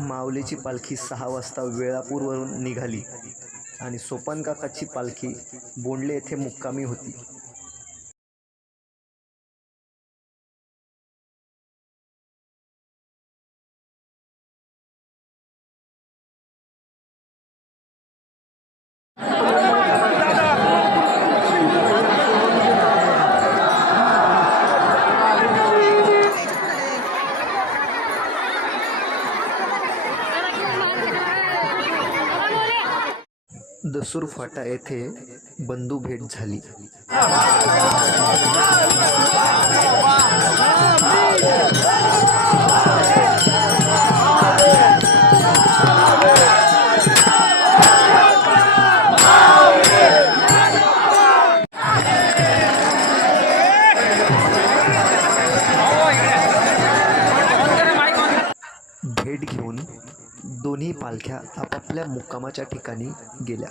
माऊलीची पालखी सहा वाजता वेळापूरवरून निघाली आणि सोपान काकाची पालखी बोंडले येथे मुक्कामी होती. दसूर फाटा येथे बंधू भेट झाली. भेट घेऊन दोन्ही पालख्या आपापल्या मुक्कामाच्या ठिकाणी गेल्या.